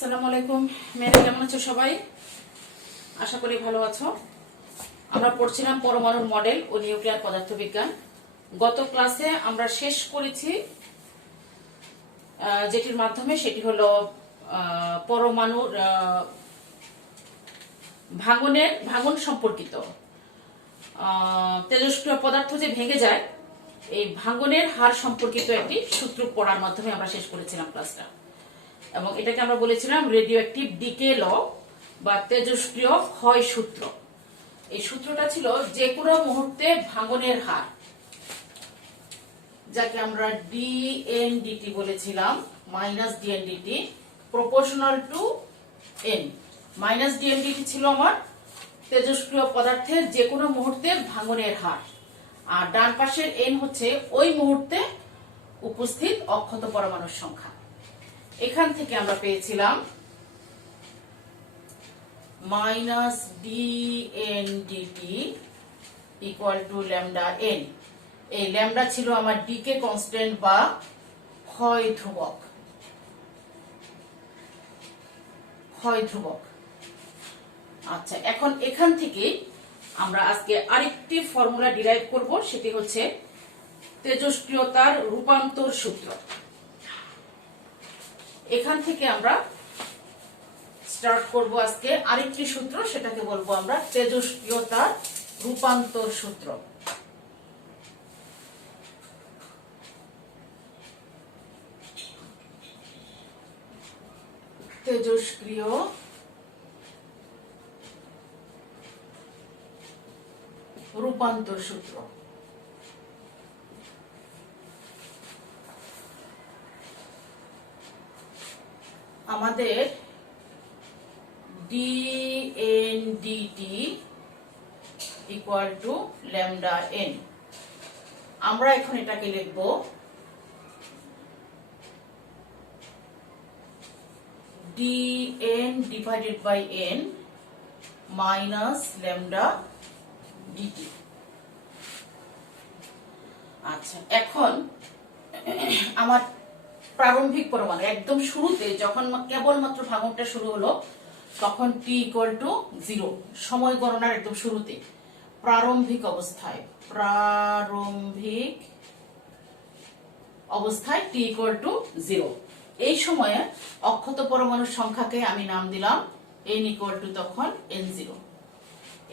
আসসালামু আলাইকুম মেয়েরা, কেমন আছো সবাই? আশা করি ভালো আছো। আমরা পড়ছিলাম পরমাণুর মডেল ও নিউক্লিয়ার পদার্থবিজ্ঞান। গত ক্লাসে আমরা শেষ করেছি যেটির মাধ্যমে, সেটি হলো পরমাণুর ভাঙন সম্পর্কিত। তেজস্ক্রিয় পদার্থ যে ভেঙে যায়, এই ভাঙনের হার সম্পর্কিত একটি সূত্র পড়ার মাধ্যমে আমরা শেষ করেছিলাম ক্লাসটা, এবং এটাকে আমরা বলেছিলাম রেডিও অ্যাক্টিভ ডিকে ল বা তেজস্ক্রিয় ক্ষয় সূত্র। এই সূত্রটা ছিল যে কোনো মুহূর্তে ভাঙনের হার, যাকে আমরা ডিএনডিটি বলেছিলাম, minus ডিএনডিটি proportional to N. Minus ডিএনডিটি ছিল আমার তেজস্ক্রিয় পদার্থের যে কোনো মুহূর্তের ভাঙনের হার, আর ডান পাশের এন হচ্ছে ওই মুহূর্তে উপস্থিত অক্ষত পরমাণুর সংখ্যা। এখান থেকে আমরা পেয়েছিলাম minus ডিএনডিটি equal to lambda N. এই ল্যামডা ছিল আমার ডিকে কনস্ট্যান্ট বা ক্ষয় ধ্রুবক। আচ্ছা, এখন এখান থেকে আমরা আজকে আরেকটি ফর্মুলা ডিরাইভ করব, সেটি হচ্ছে তেজস্ক্রিয়তার রূপান্তর সূত্র। এখান থেকে আমরা স্টার্ট করব আজকে আরেকটি সূত্র, সেটাকে বলবো আমরা তেজস্ক্রিয়তার রূপান্তর সূত্র। তেজস্ক্রিয় রূপান্তর সূত্র। আমাদের D N D T equal to lambda N. আমরা এখন এটাকে লিখব D N divided by N minus lambda D T. আচ্ছা, এখন আমার প্রারম্ভিক পরমাণু একদম শুরুতে, যখন কেবলমাত্র ভাঙনটা শুরু হলো, তখন টি ইকুয়াল টু 0, সময় গণনার একদম শুরুতে প্রারম্ভিক অবস্থায় টি ইকুয়াল টু 0। এই সময়ে অক্ষত পরমাণুর সংখ্যাকে আমি নাম দিলাম n ইকুয়াল টু তখন n0।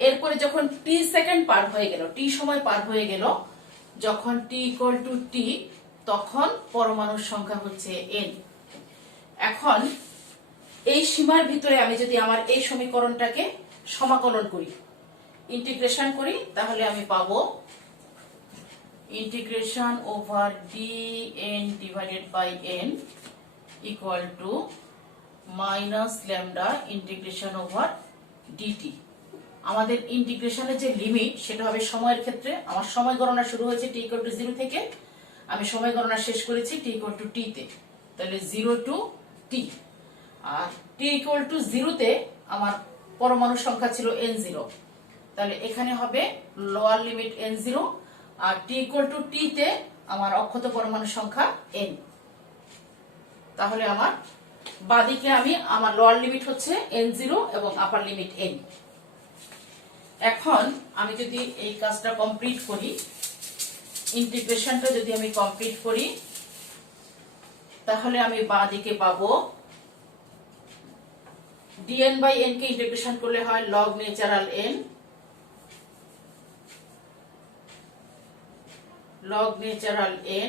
এরপরে যখন টি সেকেন্ড পার হয়ে গেল, টি সময় পার হয়ে গেল, যখন টি ইকুয়াল টু টি, তখন পরমাণুর সংখ্যা হচ্ছে n। এখন এই সীমার ভিতরে আমি যদি আমার এই সমীকরণটাকে সমাকলন করি, ইন্টিগ্রেশন করি, তাহলে আমি পাবো integration over dn divided by n equal to minus lambda integration over dt। আমাদের ইন্টিগ্রেশনের যে লিমিট, সেটা হবে সময়ের ক্ষেত্রে। আমার সময় গণনা শুরু হয়েছে t ইকুয়াল টু 0 থেকে, আমি সময় গণনা শেষ করেছি t ইকুয়াল টু t তে, তাহলে 0 টু t। আর t ইকুয়াল টু 0 তে আমার পরমাণুর সংখ্যা ছিল n0, তাহলে এখানে হবে লোয়ার লিমিট n0, আর t ইকুয়াল টু t তে আমার অক্ষত পরমাণুর সংখ্যা n। তাহলে আমার বাদিকে আমার লোয়ার লিমিট হচ্ছে n0 এবং আপার লিমিট n। এখন আমি যদি এই কাজটা কমপ্লিট করি, ইন্টিগ্রেশনটা যদি আমি কমপ্লিট করি, তাহলে আমি বাদিকে পাবো dn বাই n কে ইন্টিগ্রেশন করলে হয় log ন্যাচারাল n,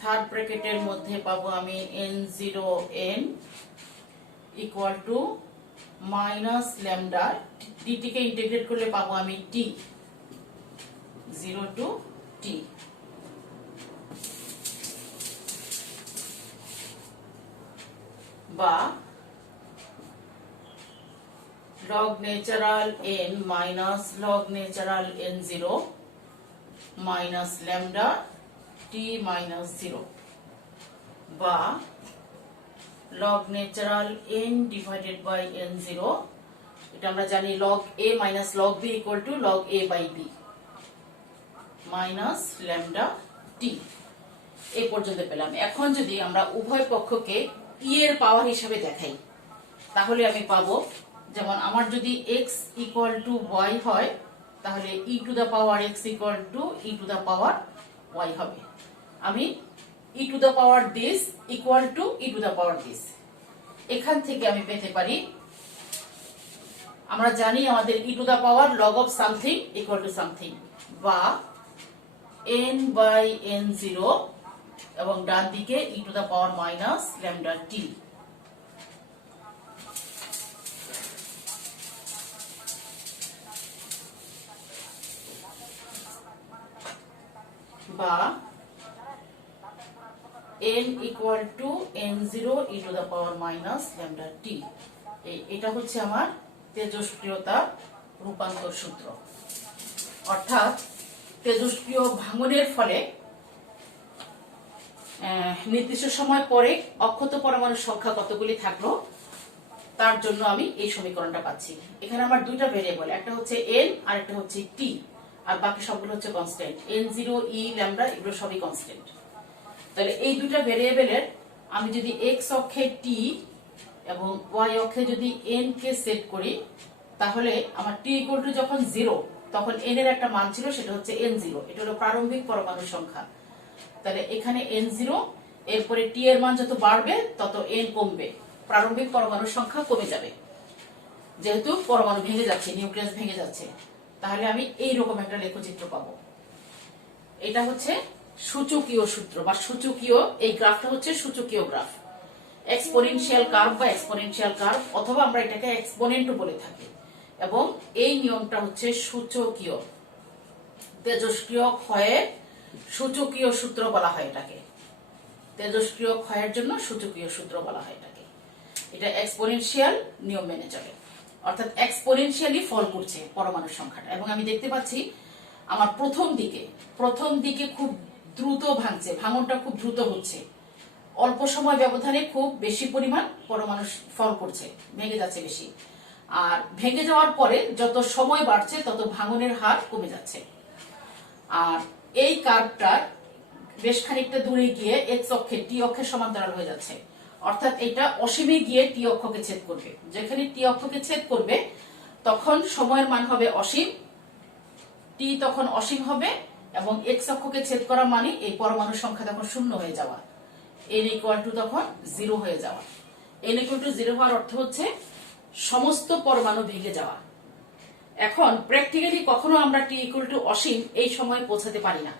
থার্ড ব্র্যাকেটের মধ্যে পাবো আমি n0n equal to minus lambda, dt কে ইন্টিগ্রেট করলে পাবো আমি t, 0 টু t, বা log natural n minus log natural n0 minus lambda t minus 0, বা log natural n divided by n0। এটা আমরা জানি log a minus log b equal to log a by b minus lambda t। এই পর্যন্ত পেলাম। এখন যদি আমরা উভয় পক্ষকে ই এর পাওয়ার হিসাবে দেখাই, তাহলে আমি পাবো, যেমন আমার যদি x ইকুয়াল টু ওয়াই হয়, তাহলে e to the power x equal to e to the power y হবে। আমি e to the power this equal to e to the power this, এখান থেকে আমি পেতে পারি, আমরা জানি আমাদের e to the power log of something equal to something, বা n বাই n0, এবং ডান দিকে e to the power minus lambda t. বা n equal to n0 e to the power minus lambda টি। এটা হচ্ছে আমার তেজস্ক্রিয়তা রূপান্তর সূত্র। অর্থাৎ তেজস্ক্রিয় ভাঙনের ফলে নির্দিষ্ট সময় পরে অক্ষত পরমাণুর সংখ্যা কতগুলি থাকলো তার জন্য আমি এই সমীকরণটা পাচ্ছি। এখানে আমার দুইটা ভেরিয়েবল, একটা হচ্ছে n আর একটা হচ্ছে t, আর বাকি সবগুলো হচ্ছে কনস্ট্যান্ট, n0 e ল্যামডা এগুলো সবই কনস্ট্যান্ট। তাহলে এই দুইটা ভেরিয়েবলের আমি যদি x অক্ষে t এবং y অক্ষে যদি n কে সেট করি, তাহলে আমার t ইকুয়াল টু যখন 0, তখন n এর একটা মান ছিল, সেটা হচ্ছে n0, এটা হলো প্রারম্ভিক পরমাণুর সংখ্যা। তাহলে এখানে n0, এরপরে t এর মান যত বাড়বে তত n কমবে, প্রারম্ভিক পরমাণুর সংখ্যা কমে যাবে, যেহেতু পরমাণু ভেঙে যাচ্ছে, নিউক্লিয়াস ভেঙে যাচ্ছে। তাহলে আমি এইরকম একটা লেখচিত্র পাবো। এটা হচ্ছে সূচকীয় সূত্র বা সূচকীয়, এই গ্রাফটা হচ্ছে সূচকীয় গ্রাফ, এক্সপোনেনশিয়াল কার্ভ বা এক্সপোনেনশিয়াল কার্ভ, অথবা আমরা এটাকে এক্সপোনেন্টও বলে থাকি। এবং এই নিয়মটা হচ্ছে সূচকীয়, তেজস্ক্রিয় ক্ষয়ের সূচকীয় সূত্র বলা হয় এটাকে, তেজস্ক্রিয় ক্ষয়ের জন্য সূচকীয় সূত্র বলা হয় এটাকে। এটা এক্সপোনেনশিয়াল নিয়ম মেনে চলে, অর্থাৎ এক্সপোনেনশিয়ালি ফল করছে পরমাণুর সংখ্যাটা। এবং আমি দেখতে পাচ্ছি আমার প্রথম দিকে খুব দ্রুত ভাঙছে, ভাঙনটা খুব দ্রুত হচ্ছে, অল্প সময় ব্যবধানে খুব বেশি পরিমাণ পরমাণু ফল করছে, ভেঙে যাচ্ছে বেশি। আর ভেঙে যাওয়ার পরে যত সময় বাড়ছে তত ভাঙনের হার কমে যাচ্ছে। আর এই কার্ভটার বেশ খানিকটা দূরে গিয়ে এক্স অক্ষে টি অক্ষের সমান্তরাল হয়ে যাচ্ছে, অর্থাৎ এটা অসীমে গিয়ে টি অক্ষকে ছেদ করবে। যেখানে টি অক্ষকে ছেদ করবে তখন সময়ের মান হবে অসীম, টি তখন অসীম হবে, এবং এক্স অক্ষকে ছেদ করা মানে এই পরমাণুর সংখ্যা তখন শূন্য হয়ে যাওয়া, n ইকুয়াল টু তখন 0 হয়ে যাওয়া। n ইকুয়াল টু 0 হওয়ার অর্থ হচ্ছে সমস্ত পরমাণু ভেঙে যাওয়া। এখন প্র্যাকটিক্যালি কখনো আমরা টি ইকুয়াল টু অসীম এই সময় পৌঁছাতে পারি না,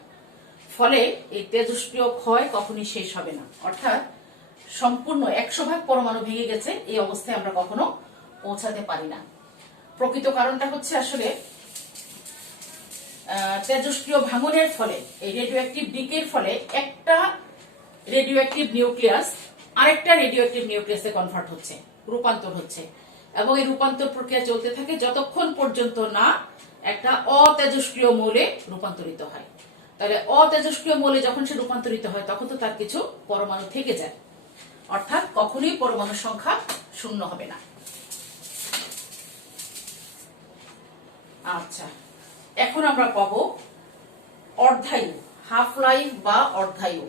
ফলে এই তেজস্ক্রিয় ক্ষয় কখনোই শেষ হবে না, অর্থাৎ সম্পূর্ণ 100 ভাগ পরমাণু ভেঙে গেছে এই অবস্থায় আমরা কখনো পৌঁছাতে পারি না। প্রকৃত কারণটা হচ্ছে আসলে তেজস্ক্রিয় ভাঙনের ফলে, এই রেডিও অ্যাক্টিভ ডিকের ফলে একটা রেডিও অ্যাক্টিভ নিউক্লিয়াস আরেকটা রেডিও অ্যাক্টিভ নিউক্লিয়াসে কনভার্ট হচ্ছে, রূপান্তর হচ্ছে, এবং এই রূপান্তর প্রক্রিয়া চলতে থাকে যতক্ষণ পর্যন্ত না একটা অতেজস্ক্রিয় মৌলে রূপান্তরিত হয়। তাহলে অতেজস্ক্রিয় মৌলে যখন সে রূপান্তরিত হয় তখন তো তার কিছু পরমাণু থেকে যায়, অর্থাৎ কখনোই পরমাণুর সংখ্যা শূন্য হবে না। আচ্ছা, এখন আমরা পাবো অর্ধায়ু, হাফ লাইফ বা অর্ধায়ু।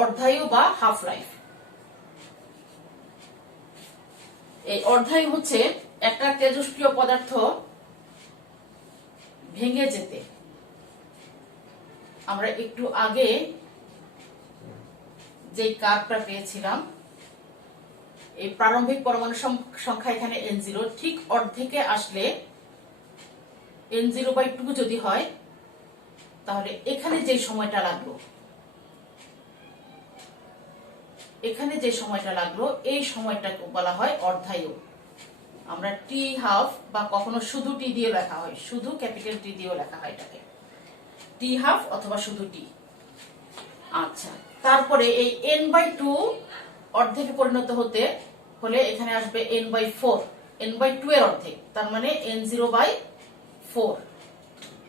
অর্ধায়ু বা হাফ লাইফ, এই অর্ধায়ু হচ্ছে একটা তেজস্ক্রিয় পদার্থ ভেঙে যেতে, আমরা একটু আগে যে কার্ভটা পেয়েছিলাম, এই প্রারম্ভিক পরমাণু সংখ্যা এখানে n0, ঠিক অর্ধেকে আসলে n0/2 যদি হয়, তাহলে এখানে যে সময়টা লাগলো, এই সময়টাকে বলা হয় অর্ধায়ু। আমরা টি হাফ বা কখনো শুধু টি দিয়ে লেখা হয়, শুধু ক্যাপিটাল টি দিয়েও লেখা হয় এটাকে, টি হাফ অথবা শুধু টি। আচ্ছা, তারপরে এই n/2 অর্ধেকে পরিণত হতে হলে এখানে আসবে n/4, n/2 এর অর্ধেক, তার মানে n0/4।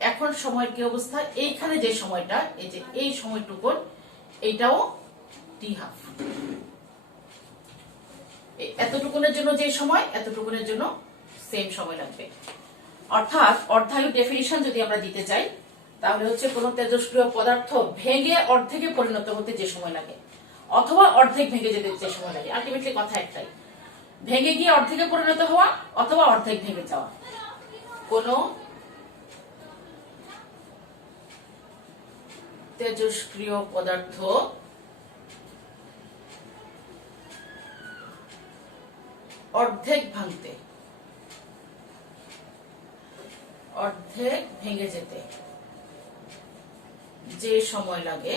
এখন সময়ের কি অবস্থা, এইখানে যে সময়টা, এই যে এই সময়টুকুন, এইটাও টি হাফ, এতটুকুনের জন্য যে সময়, এতটুকুনের জন্য সেম সময় লাগবে। অর্থাৎ অর্ধায়ু ডেফিনিশন যদি আমরা দিতে চাই, তাহলে হচ্ছে কোনো তেজস্ক্রিয় পদার্থ ভেঙে অর্ধেকে পরিণত হতে যে সময় লাগে অথবা অর্ধেক ভেঙে যেতে যে সময় লাগে, আলটিমেটলি কথা একটাই, ভেঙে গিয়ে অর্ধেকে পরিণত হওয়া অথবা অর্ধেক ভেঙে যাওয়া। কোনো তেজস্ক্রিয় পদার্থ অর্ধেক ভাঙতে, অর্ধেক ভেঙে যেতে যে সময় লাগে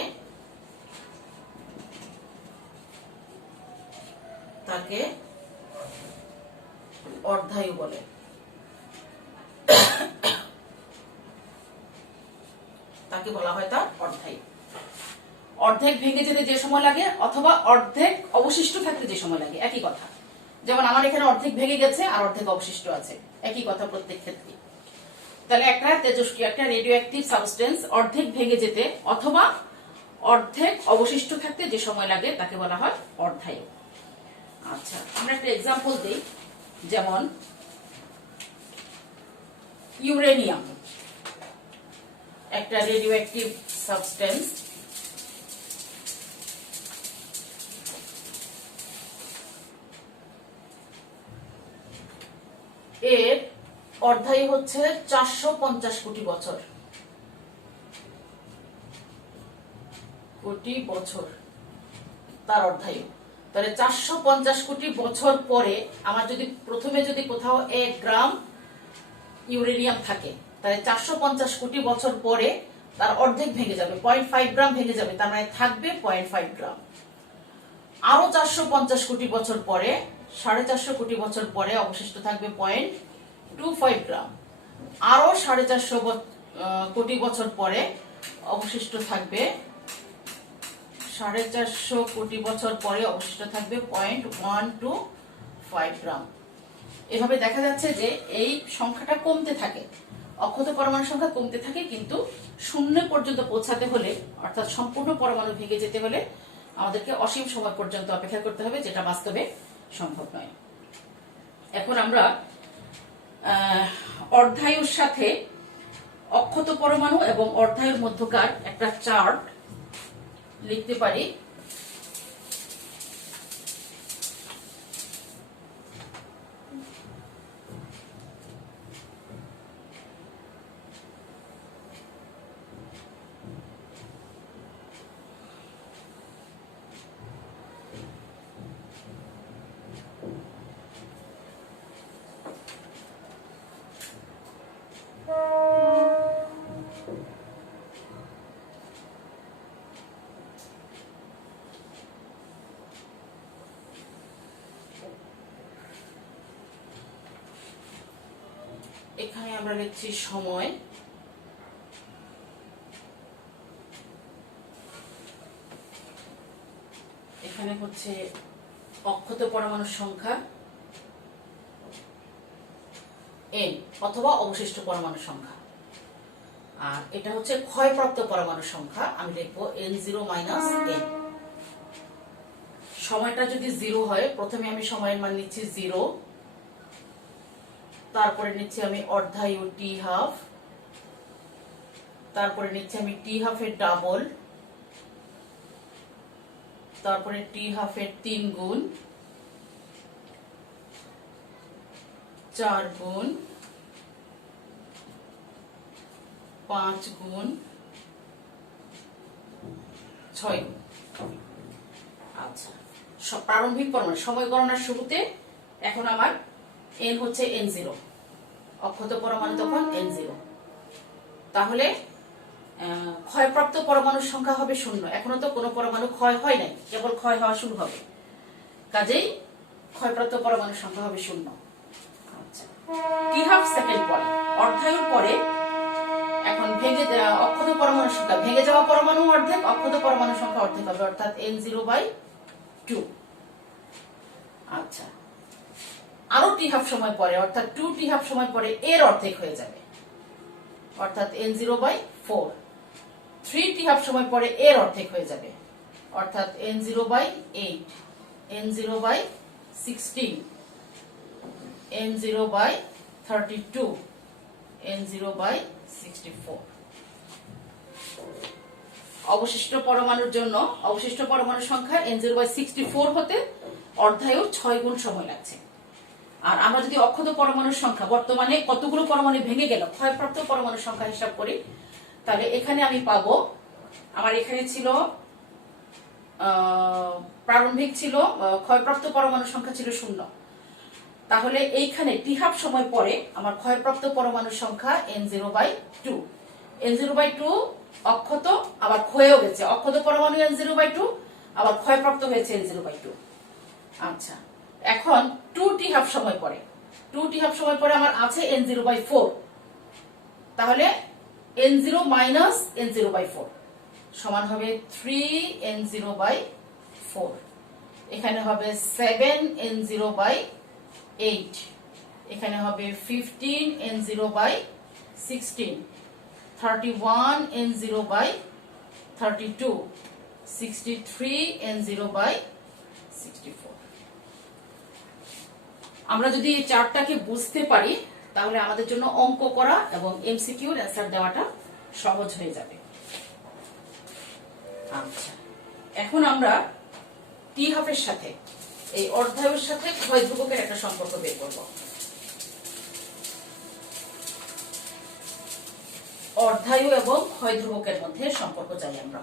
তাকে অর্ধায়ু বলে। তাকে বলা হয় তার অর্ধায়ু। অর্ধেক ভেঙে যেতে যে সময় লাগে অথবা অর্ধেক অবশিষ্ট থাকতে যে সময় লাগে, একই কথা। যেমন আমার এখানে অর্ধেক ভেঙে গেছে আর অর্ধেক অবশিষ্ট আছে, একই কথা প্রত্যেক ক্ষেত্রে। তাহলে একটা তেজস্ক্রিয়, একটা রেডিও অ্যাক্টিভ সাবস্টেন্স অর্ধেক ভেঙে যেতে অথবা অর্ধেক অবশিষ্ট থাকতে যে সময় লাগে তাকে বলা হয় অর্ধায়ু। আচ্ছা, আমরা একটা এক্সাম্পল দিই। যেমন ইউরেনিয়াম একটা রেডিও অ্যাক্টিভ সাবস্টেন্স, এর অর্ধায়ু হচ্ছে 450 কোটি বছর। কোটি বছর তার অর্ধায়ু। তাহলে 450 কোটি বছর পরে আমার যদি প্রথমে যদি কোথাও 1 গ্রাম ইউরেনিয়াম থাকে, তাহলে 450 কোটি বছর পরে তার অর্ধেক ভেঙে যাবে, 0.5 গ্রাম ভেঙে যাবে, তার মানে থাকবে 0.5 গ্রাম। আরো 450 কোটি বছর পরে, 450 কোটি বছর পরে অবশিষ্ট থাকবে 0.25 গ্রাম। আরো 450 কোটি বছর পরে অবশিষ্ট থাকবে 450 কোটি বছর পরে অবশিষ্ট থাকবে 0.125 গ্রাম। এভাবে দেখা যাচ্ছে যে এই সংখ্যাটা কমতে থাকে, অক্ষত পরমাণু সংখ্যা কমতে থাকে, কিন্তু শূন্য পর্যন্ত পৌঁছাতে হলে, অর্থাৎ সম্পূর্ণ পরমাণু ভেঙে যেতে হলে আমাদেরকে অসীম সময় পর্যন্ত অপেক্ষা করতে হবে, যেটা বাস্তবে সম্ভব নয়। এখন আমরা অর্ধায়ুর সাথে অক্ষত পরমাণু এবং অর্ধায়ুর মধ্যকার একটা চার্ট লিখতে পারি। এখানে আমরা লিখছি সময়, এখানে হচ্ছে অক্ষত পরমাণুর সংখ্যা n অথবা অবশিষ্ট পরমাণুর সংখ্যা, আর এটা হচ্ছে ক্ষয়প্রাপ্ত পরমাণুর সংখ্যা, আমি লিখবো n0 - n। সময়টা যদি 0 হয়, প্রথমে আমি সময়ের মান নিচ্ছি 0, তারপরে নিচ্ছি আমি অর্ধায়ু t½ তারপরে নিচ্ছি আমি t½ এর ডাবল, তারপরে t½ এর 3 গুণ, 4 গুণ, 5 গুণ, 6 গুণ। আচ্ছা, প্রারম্ভিক পরমাণু সময় গণনার শুরুতে এখন আমার n হচ্ছে n0, অক্ষত পরমাণু তখন n0। তাহলে ক্ষয়প্রাপ্ত পরমাণুর সংখ্যা হবে 0। এখনো তো কোনো পরমাণু ক্ষয় হয় নাই, কেবল ক্ষয় হওয়া শুরু হবে, কাজেই ক্ষয়প্রাপ্ত পরমাণুর সংখ্যা হবে 0। আচ্ছা, t½ সেকেন্ড পরে, অর্ধায়ুর পরে এখন ভেঙে অক্ষত পরমাণুর সংখ্যা, ভেঙে যাওয়া পরমাণু অর্ধেক, অক্ষত পরমাণুর সংখ্যা অর্ধেক হবে, অর্থাৎ n0/2। আচ্ছা, আরো t½ সময় পরে, অর্থাৎ 2t½ সময় পরে এর অর্ধেক হয়ে যাবে, অর্থাৎ n0/4। 3t½ সময় পরে এর অর্ধেক হয়ে যাবে, অর্থাৎ n0/8, n0/16, n0/32, n0/64। অবশিষ্ট পরমাণুর জন্য অবশিষ্ট পরমাণুর সংখ্যা n0/64 হতে অর্ধায়ুর 6 গুণ সময় লাগছে। আর আমরা যদি অক্ষত পরমাণুর সংখ্যা বর্তমানে কতগুলো পরমাণু ভেঙে গেল ক্ষয়প্রাপ্ত পরমাণুর সংখ্যা হিসাব করি, তাহলে এখানে আমি পাবো, আমার এখানে ছিল প্রারম্ভিক ছিল ক্ষয়প্রাপ্ত পরমাণুর সংখ্যা ছিল 0, তাহলে এইখানে t½ সময় পরে আমার ক্ষয়প্রাপ্ত পরমাণুর সংখ্যা n0/2। n0/2 অক্ষত আবার ক্ষয়েও গেছে, অক্ষত পরমাণু n0/2 আবার ক্ষয়প্রাপ্ত হয়েছে n0/2। আচ্ছা, এখন 2t½ সময় পরে 2t½ সময় পরে আমার আছে n0/4, তাহলে n0 মাইনাস n0/4 সমান হবে 3n0/4, এখানে হবে 7n0/8, এখানে হবে 15n0/16, 31n0/32, 63n0/64। আমরা যদি এই চার্টটাকে বুঝতে পারি তাহলে আমাদের জন্য অঙ্ক করা এবং এমসিকিউর অ্যান্সার দেওয়াটা সহজ হয়ে যাবে। আচ্ছা, এখন আমরা t½ এর সাথে এই অর্ধায়ুর সাথে ক্ষয় ধ্রুবকের একটা সম্পর্ক বের করব। অর্ধায়ু এবং ক্ষয় ধ্রুবকের মধ্যে সম্পর্ক চাই আমরা।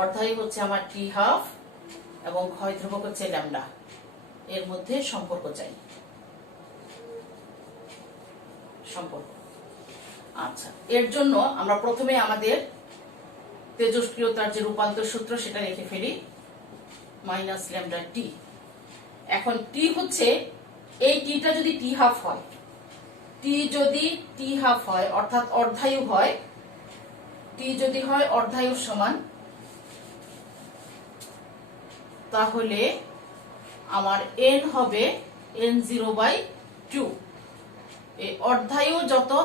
অর্ধায়ু হচ্ছে আমার t½ এবং ক্ষয় ধ্রুবক হচ্ছে ল্যামডা, এর মধ্যে সম্পর্ক চাই। সম্পর্ক, আচ্ছা, এর জন্য আমরা প্রথমে আমাদের তেজস্ক্রিয়তার যে রূপান্তর সূত্র সেটা রেখে ফেলি, মাইনাস ল্যামডা টি। এখন টি হচ্ছে এই টিটা যদি t½ হয়, টি যদি t½ হয় অর্থাৎ অর্ধায়ু হয়, টি যদি হয় অর্ধায়ুর সমান, তাহলে আমার n হবে n0/2। এই অর্ধায়ু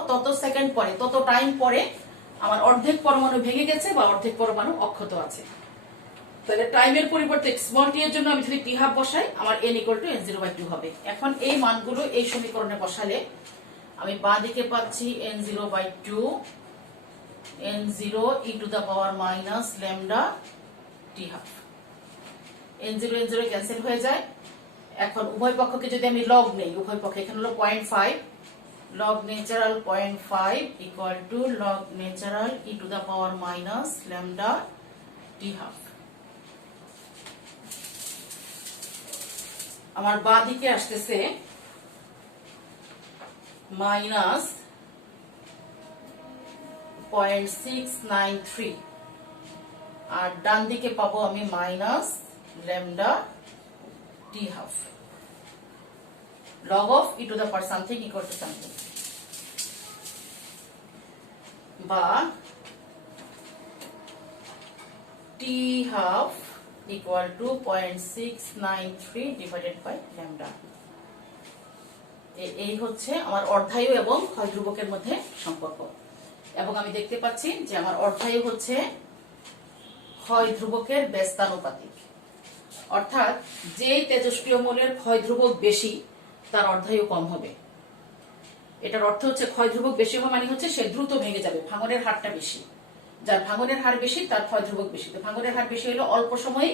তত সেকেন্ড পরে, তত টাইম পরে আমার অর্ধেক পরমাণু ভেঙে গেছে বা অর্ধেক পরমাণু অক্ষত আছে। তাহলে টাইমের পরিবর্তে স্মল টি এর জন্য আমি যদি t½ বসাই, আমার n = n0/2 হবে। এখন এই মানগুলো এই সমীকরণে বসালে আমি বাঁ দিকে পাচ্ছি n0/2, n0 e to the power minus lambda t½ n0 n0 cancel হয়ে যায়। এখন উভয় পক্ষকে যদি আমি লগ নেই, উভয় পক্ষে এখানে হলো 0.5, log natural 0.5 equal to log natural e to the power minus lambda t½ আমার বাঁ দিকে আসতেছে মাইনাস 0.693 আর ডান দিকে পাবো আমি minus lambda t½ log of e to the power something equal to something, বা t½ equal to 0.693 divided by lambda। এই হচ্ছে আমার অর্ধায়ু এবং ক্ষয় ধ্রুবকের মধ্যে সম্পর্ক। এবং আমি দেখতে পাচ্ছি যে আমার অর্ধায়ু হচ্ছে ক্ষয় ধ্রুবকের ব্যস্তানুপাতিক, অর্থাৎ যে তেজস্ক্রিয় মৌলের ক্ষয় ধ্রুবক বেশি তার অর্ধায়ু কম হবে। এটার অর্থ হচ্ছে ক্ষয় ধ্রুবক বেশি হওয়া মানে হচ্ছে সে দ্রুত ভেঙে যাবে, ভাঙনের হারটা বেশি। যার ভাঙনের হার বেশি তার ক্ষয় ধ্রুবক বেশি। তো ভাঙনের হার বেশি হলে অল্প সময়ে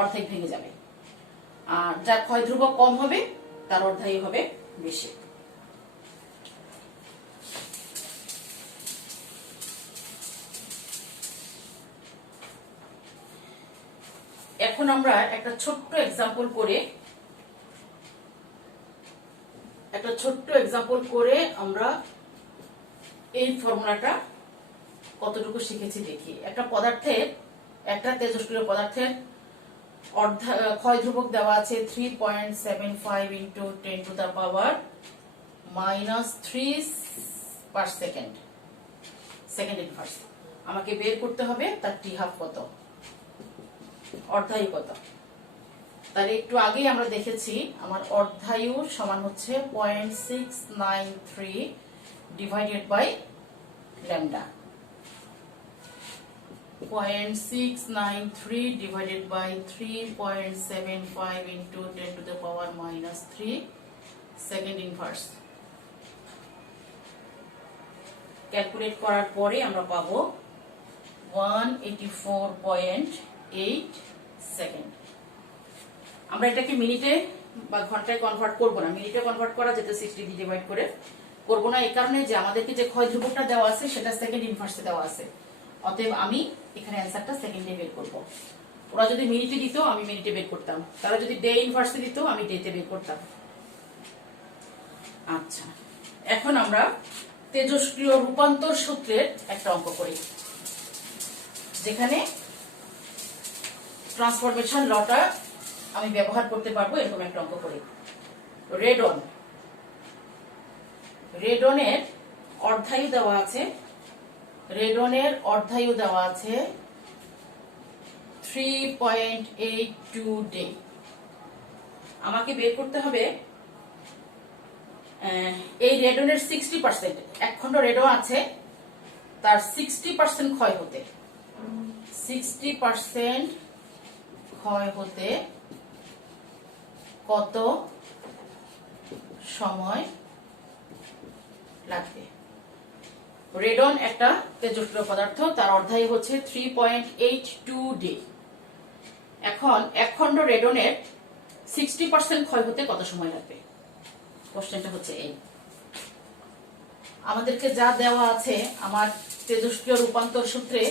অর্ধেক ভেঙে যাবে, আর যার ক্ষয় ধ্রুবক কম হবে তার অর্ধায়ু হবে বেশি। এখন আমরা একটা ছোট্ট এক্সাম্পল করে আমরা এই ফর্মুলাটা কতটুকু শিখেছি দেখি। একটা তেজস্ক্রিয় পদার্থের ক্ষয় ধ্রুবক দেওয়া আছে 3.75 into 10 to the power -3 per second, second inverse. আমাকে বের করতে হবে তার t½ কত, অর্ধায়ু কত। তাহলে একটু আগেই আমরা দেখেছি আমার অর্ধায়ু সমান হচ্ছে 0.693 divided by lambda, 0.693 divided by 3.75 into 10 to the power -3 second inverse. Calculate করার পরে আমরা পাবো 184.8 সেকেন্ড। আমরা এটাকে মিনিটে বা ঘন্টায় কনভার্ট করব না, মিনিটে কনভার্ট করা যেতে 60 দিয়ে ডিভাইড করে করব না, এই কারণে যে আমাদেরকে যে ক্ষয় ধ্রুবকটা দেওয়া আছে সেটা সেকেন্ড ইনভার্সে দেওয়া আছে, অতএব আমি এখানে অ্যান্সারটা সেকেন্ডে বের করব। ওরা যদি মিনিটে দিত আমি মিনিটে বের করতাম, তারা যদি ডে ইনভার্সে দিত আমি ডেতে বের করতাম। আচ্ছা, এখন আমরা তেজস্ক্রিয় রূপান্তর সূত্রের একটা অঙ্ক করি, যেখানে ট্রান্সফরমেশন লটা আমি ব্যবহার করতে পারবো, এরকম একটা অঙ্ক করি। রেডনের অর্ধায়ু দেওয়া আছে, 3.82 ডে। আমাকে বের করতে হবে এই রেডনের 60%, এক খন্ড রেডন আছে, তার 60% ক্ষয় হতে 60% ক্ষয় হতে কত সময় লাগবে। রেডন একটা তেজস্ক্রিয় পদার্থ, তার অর্ধায়ু হচ্ছে 3.82 ডে। এখন এক খন্ড রেডনের 60% ক্ষয় হতে কত সময় লাগবে, কোশ্চেনটা হচ্ছে এই। আমাদেরকে যা দেওয়া আছে, আমার তেজস্ক্রিয় রূপান্তর সূত্রে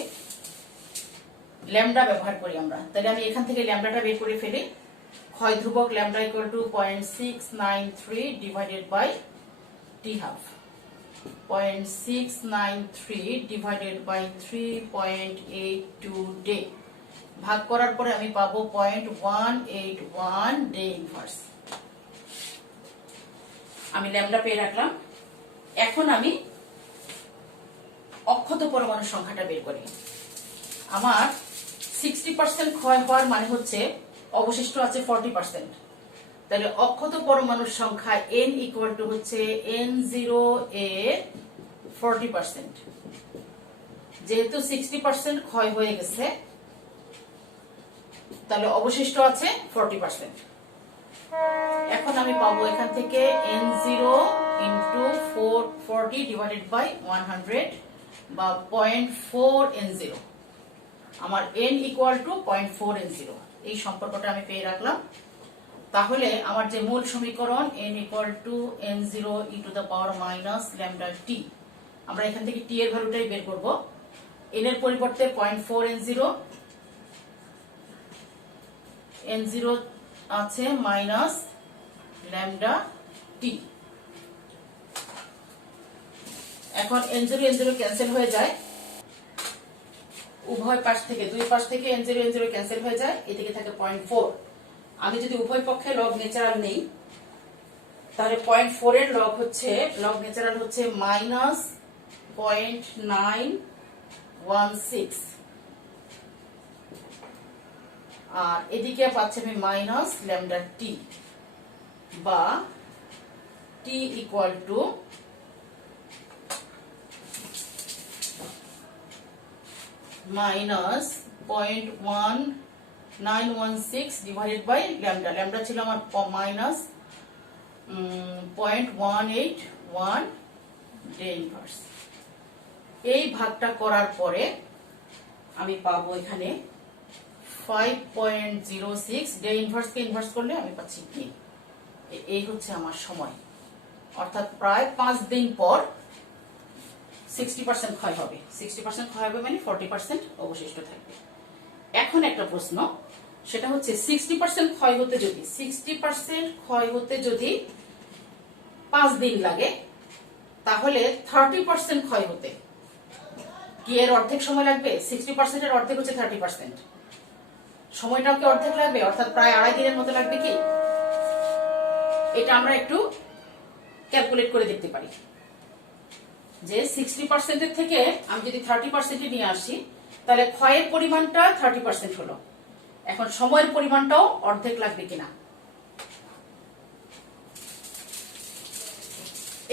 ল্যামডা ব্যবহার করি আমরা, তাহলে আমি এখান থেকে ল্যামডাটা বের করে ফেলি। ক্ষয় ধ্রুবক lambda equal to 0.693 divided by T half. 0.693 divided by 3.82 day ভাগ করার পরে আমি পাবো 0.181 ডে ইনভার্স। আমি ল্যামডা পেয়ে রাখলাম। এখন আমি অক্ষত পরমাণুর সংখ্যাটা বের করি। আমার 60% ক্ষয় হওয়ার মানে হচ্ছে অবশিষ্ট আছে 40%, তাহলে অক্ষত পরমাণুর সংখ্যা n ইকুয়াল টু হচ্ছে n0 এর 40%। যেহেতু 60% ক্ষয় হয়ে গেছে, তাহলে অবশিষ্ট আছে 40%। এখন আমি পাবো এখান থেকে n0 ইন্টু 40 ডিভাইডেড বাই 100 বা 0.4 n0। আমার n ইকুয়াল টু 0.4 n0, এই সম্পর্কটা আমি পেয়ে রাখলাম। তাহলে আমার যে মূল সমীকরণ n equal to n0 e to the power minus lambda t, আমরা এখান থেকে টি এর ভ্যালুটাই বের করব। n এর পরিবর্তে 0.4 n0 আছে মাইনাস ল্যামডা টি। এখন n0 ক্যান্সেল হয়ে যায়, উভয় পাশ থেকে, দুই পাশ থেকে n0 ক্যান্সেল হয়ে যায়, এদিকে থাকে 0.4। আমি যদি উভয় পক্ষে লগ ন্যাচারাল নেই, তাহলে 0.4 এর লগ ন্যাচারাল হচ্ছে মাইনাস 0.916, আর এদিকে পাচ্ছি আমি মাইনাস ল্যামডা টি, বা t equal to minus 0.1916 divided by lambda. Lambda ছিল আমার মাইনাস 0.181 ডে ইনভার্স। এই ভাগটা করার পরে আমি পাবো এখানে 5.06 ডে ইনভার্সকে ইনভার্স করলে আমি পাচ্ছি কি, এই হচ্ছে আমার সময়। অর্থাৎ প্রায় 5 দিন পর 60% ক্ষয় হবে। 60% ক্ষয় হবে মানে 40% অবশিষ্ট থাকবে। এখন একটা প্রশ্ন, সেটা হচ্ছে 60% ক্ষয় হতে যদি 5 দিন লাগে, তাহলে 30% ক্ষয় হতে কি এর অর্ধেক সময় লাগবে? 60% এর অর্ধেক হচ্ছে 30%, সময়টাও কি অর্ধেক লাগবে? অর্থাৎ প্রায় 2.5 দিনের মতো লাগবে কি? এটা আমরা একটু ক্যালকুলেট করে দেখতে পারি যে 60% এর থেকে আমি যদি 30% নিয়ে আসি, তাহলে ক্ষয়ের পরিমাণটা 30% হলো। এখন সময়ের পরিমাণটাও অর্ধেক লাগবে কিনা,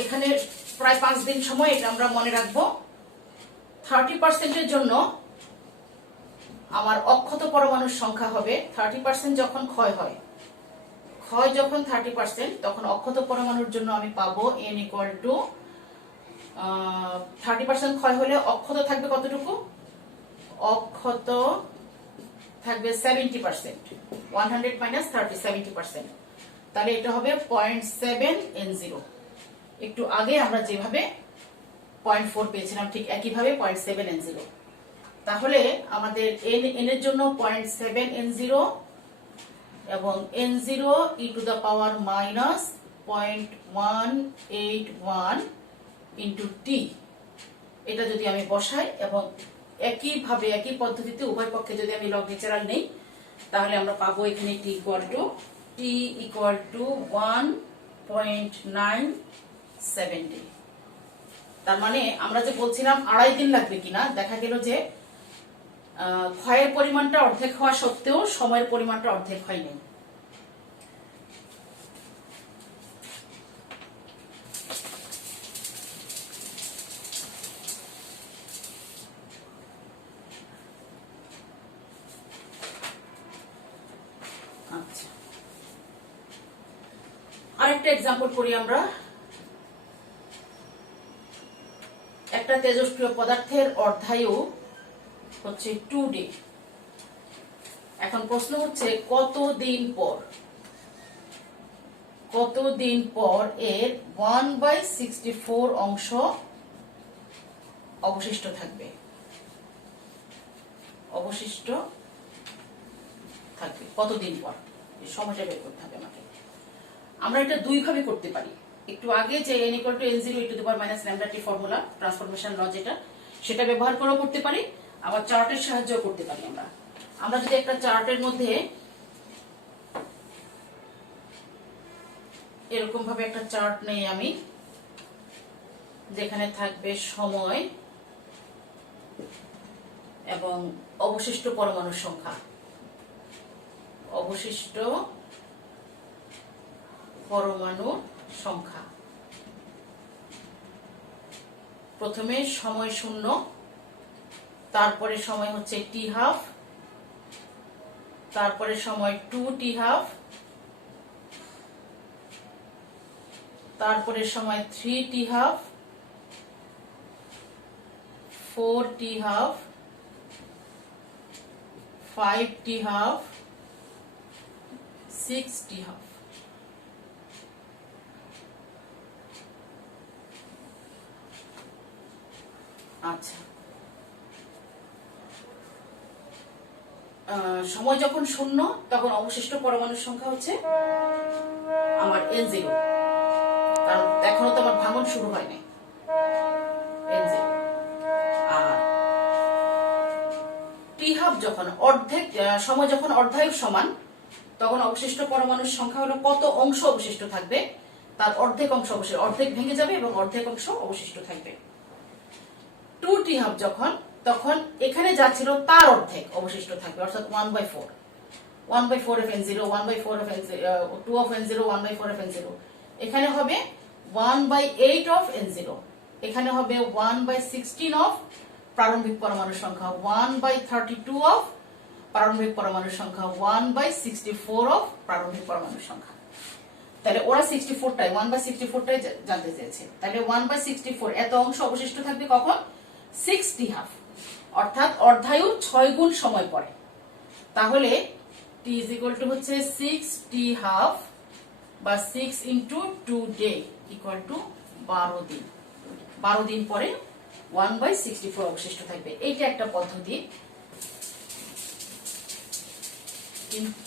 এখানে প্রায় 5 দিন সময়, এটা আমরা মনে রাখবো। 30% এর জন্য আমার অক্ষত পরমাণুর সংখ্যা হবে 30% যখন ক্ষয় হয়, ক্ষয় যখন 30%, তখন অক্ষত পরমাণুর জন্য আমি পাবো n ইকুয়াল টু 30% ক্ষয় হলে অক্ষত থাকবে কতটুকু? অক্ষত থাকবে 70%, 100 মাইনাস 30, 70%। তাহলে এটা হবে 0.7 n0। একটু আগে আমরা যেভাবে 0.4 পেয়েছিলাম ঠিক একইভাবে 0.7 n0। তাহলে আমাদের n এর জন্য 0.7 n0 এবং n0 e to the power minus 0.181 into t, এটা যদি আমি বসাই এবং একইভাবে একই পদ্ধতিতে উভয় পক্ষে যদি আমি লগ ন্যাচারাল নেই, তাহলে আমরা পাবো এখানে t ইকুয়াল টু 1.970। তার মানে আমরা যে বলছিলাম 2.5 দিন লাগবে কিনা, দেখা গেল যে ক্ষয়ের পরিমাণটা অর্ধেক হওয়া সত্ত্বেও সময়ের পরিমাণটা অর্ধেক হয়নি। আচ্ছা, আরেকটা এক্সাম্পল করি আমরা। একটা তেজস্ক্রিয় পদার্থের অর্ধায়ু হচ্ছে 2 ডে। এখন প্রশ্ন হচ্ছে কতদিন পর এর 1/64 অংশ অবশিষ্ট থাকবে, কতদিন পর, এই সময়টা বের করতে হবে আমাকে। আমরা এটা দুই ভাবে করতে পারি। একটু আগে যে n = n0 e to the power minus lambda t formula, transformation law যেটা, সেটা ব্যবহার করেও করতে পারি, আবার চার্টের সাহায্যেও করতে পারি। আমরা যদি একটা চার্টের মধ্যে এরকম ভাবে একটা চার্ট নেই আমি, যেখানে থাকবে সময় এবং অবশিষ্ট পরমাণুর সংখ্যা, প্রথমে সময় 0, তারপরে সময় হচ্ছে t12, তারপরে সময় 2t12, তারপরে সময় 3t12, 4t12, 5t12, 6t12। আচ্ছা, সময় যখন 0 তখন অবশিষ্ট পরমাণুর সংখ্যা হচ্ছে আমার n0, কারণ এখনো তো আমার ভাঙন শুরু হয় নাই, n0। আর t12 যখন সময় যখন অর্ধায়ুর সমান, তখন অবশিষ্ট পরমাণুর সংখ্যা হলো কত অংশ অবশিষ্ট থাকবে, তার অর্ধেক অংশ অর্ধেক ভেঙে যাবে এবং অর্ধেক অংশ অবশিষ্ট থাকবে। 2t12 যখন, তখন এখানে যা ছিল তার অর্ধেক অবশিষ্ট থাকবে, অর্থাৎ 1/4 of n0, 1/4 of n0, 2 of n0, 1/4 of n0। এখানে হবে 1/8 of n0, এখানে হবে 1/16 of প্রারম্ভিক পরমাণুর সংখ্যা, 1/32 of প্রারম্ভিক পরমাণুর সংখ্যা, 1/64 of প্রারম্ভিক পরমাণুর সংখ্যা। তাহলে ওরা 64টাই 1/64টাই জানতে চেয়েছে। তাহলে 1/64 এত অংশ অবশিষ্ট থাকবে কখন? 6t12, অর্থাৎ অর্ধায়ুর 6 গুণ সময় পরে। তাহলে t = হচ্ছে 6t12 বা 6 × 2 ডে = 12 দিন। 12 দিন পরে 1/64 অবশিষ্ট থাকবে। এইটা একটা পদ্ধতি।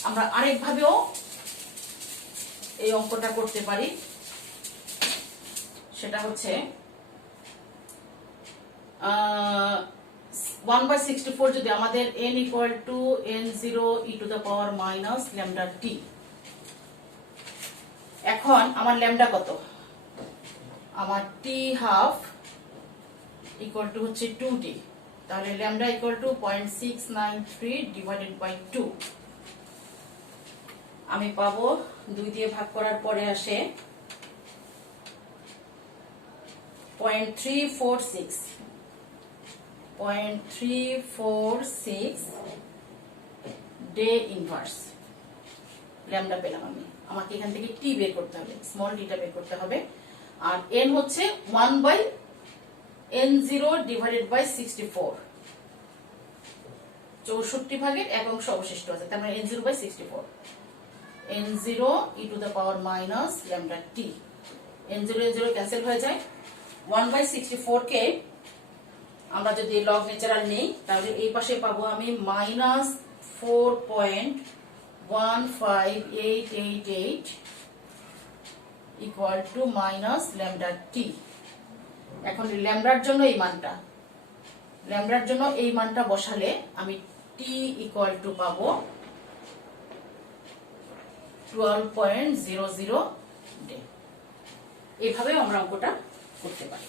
আমরা আরেকভাবেও এই অঙ্কটা করতে পারি, সেটা হচ্ছে 1/64 যদি আমাদের n = n0 e to the power minus lambda t. এখন আমার ল্যামডা কত? আমার t12 = হচ্ছে 2d, তাহলে ল্যামডা = 0.693 / 2। আমি পাবো 2 দিয়ে ভাগ করার পরে আসে 0.346 ডে ইনভার্স ল্যামডা পেলাম আমি। আমাকে এখান থেকে টি বের করতে হবে, স্মল টিটা বের করতে হবে। আর n হচ্ছে 1/n0 / 64, 64 ভাগের 1 অংশ অবশিষ্ট আছে, তার মানে n0/64, n0 e to the power minus lambda t, n0 n0 cancel হয়ে যায়। 1/64 কে আমরা যদি লগ ন্যাচারাল নেই তাহলে এই পাশে পাবো আমি -4.15888 equal to minus lambda t. এখন ল্যামডার জন্য এই মানটা বসালে আমি টি ইকুয়াল টু পাবো 12.00 ডে। এইভাবে আমরা অঙ্কটা করতে পারি।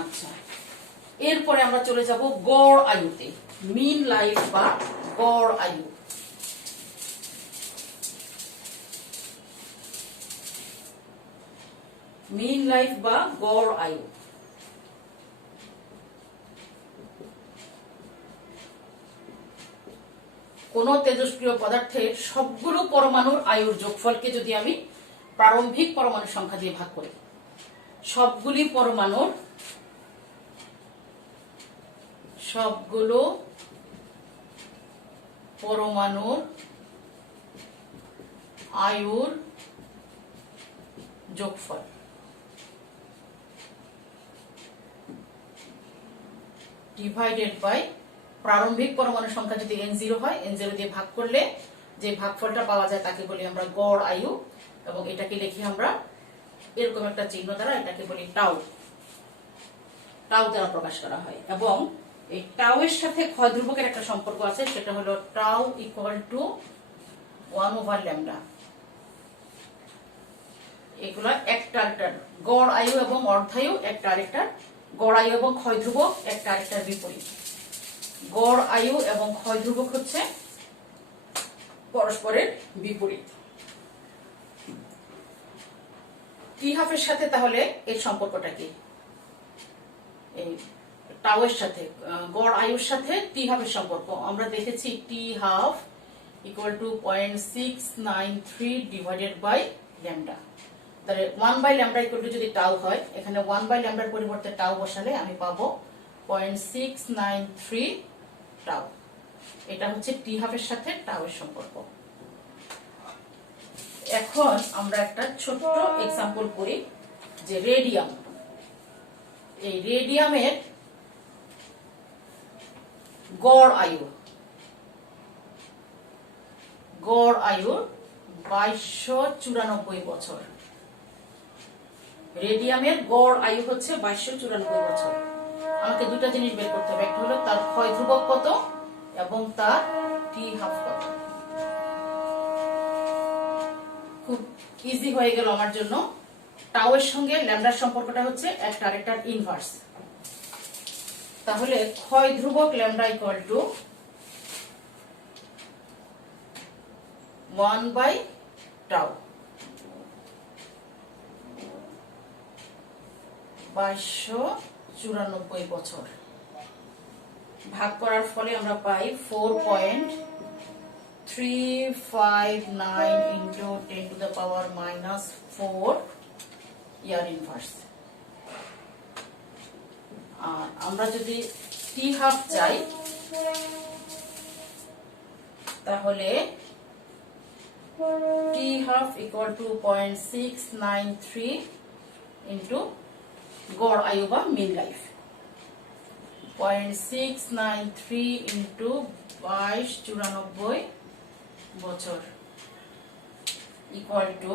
আচ্ছা, এরপরে আমরা চলে যাব গড় আয়ুতে, মিন লাইফ বা গড় আয়ু। মিন লাইফ বা গড় আয়ু। কোন তেজস্ক্রিয় পদার্থের সবগুলো পরমাণুর আয়ুর যোগফলকে যদি আমি প্রারম্ভিক পরমাণু সংখ্যা দিয়ে ভাগ করি, সবগুলো পরমাণুর আয়ুর যোগফল ডিভাইডেড বাই প্রারম্ভিক পরমাণু সংখ্যা যদি n0 হয়, n0 দিয়ে ভাগ করলে যে ভাগফলটা পাওয়া যায় তাকে বলি আমরা গড় আয়ু, এবং এটাকে লিখি আমরা এরকম একটা চিহ্ন দ্বারা, এটাকে বলি টাউ দ্বারা প্রকাশ করা হয়। এবং এই টাউ এর সাথে ক্ষয় ধ্রুবকের একটা সম্পর্ক আছে, সেটা হলো টাউ ইকুয়াল টু 1/λ। এগুলো একটা আরেকটার, গড় আয়ু এবং অর্ধায়ু একটা আরেকটার, গড় আয়ু এবং ক্ষয় ধ্রুবক একটা আরেকটার বিপরীত। গড় আয়ু এবং ক্ষয় ধ্রুবক হচ্ছে পরস্পরের বিপরীত। টি হাফের সাথে তাহলে এর সম্পর্কটা কি? এই টাউ এর সাথে, গড় আয়ুর সাথে টি হাফের সম্পর্ক আমরা দেখেছি, t half equal to 0.693 divided by lambda. তাহলে 1/λ ইকুয়াল টু যদি টাউ হয়, এখানে 1/λ এর পরিবর্তে টাউ বসালে আমি পাবো 0.693 টাউ। এটা হচ্ছে টি হাফের সাথে টাউ এর সম্পর্ক। এখন আমরা একটা ছোট্ট এক্সাম্পল করি, যে রেডিয়াম। এই রেডিয়ামের গড় আয়ু 2294 বছর। রেডিয়ামের গড় আয়ু হচ্ছে 2294 বছর। আমাকে দুটা জিনিস বের করতে হবে, একটা হলো তার ক্ষয় ধ্রুবক কত এবং তার টি হাফ কত। খুব ইজি হয়ে গেল আমার জন্য। টাউ এর সঙ্গে ল্যামডার সম্পর্কটা হচ্ছে একটা আরেকটার ইনভার্স। তাহলে ক্ষয় ধ্রুবক ল্যামডা ইকুয়াল টু 1/টাউ, 2294 বছর। ভাগ করার ফলে আমরা পাই 4.359 into 10 to the power -4 year inverse. আর আমরা যদি টি হাফ চাই তাহলে t half equal to 0.693 into গড় আয়ু বা মিন লাইফ, 0.693 ইন্টু 2294 বছর ইকুয়াল টু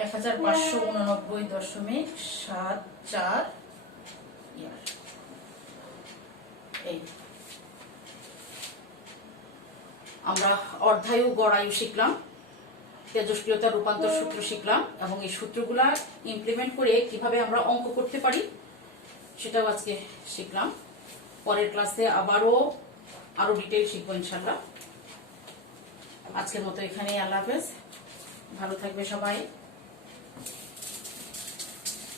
1589.74 ইয়ার। এই আমরা অর্ধায়ু গড় আয়ু শিখলাম, তেজস্ক্রিয়তার রূপান্তর সূত্র শিখলাম, এবং এই সূত্রগুলা ইমপ্লিমেন্ট করে কিভাবে আমরা অঙ্ক করতে পারি সেটাও আজকে শিখলাম। পরের ক্লাসে আরো ডিটেইল শিখবো ইনশাআল্লাহ। আজকের মতো এখানেই, আল্লাহ হাফেজ, ভালো থাকবে সবাই।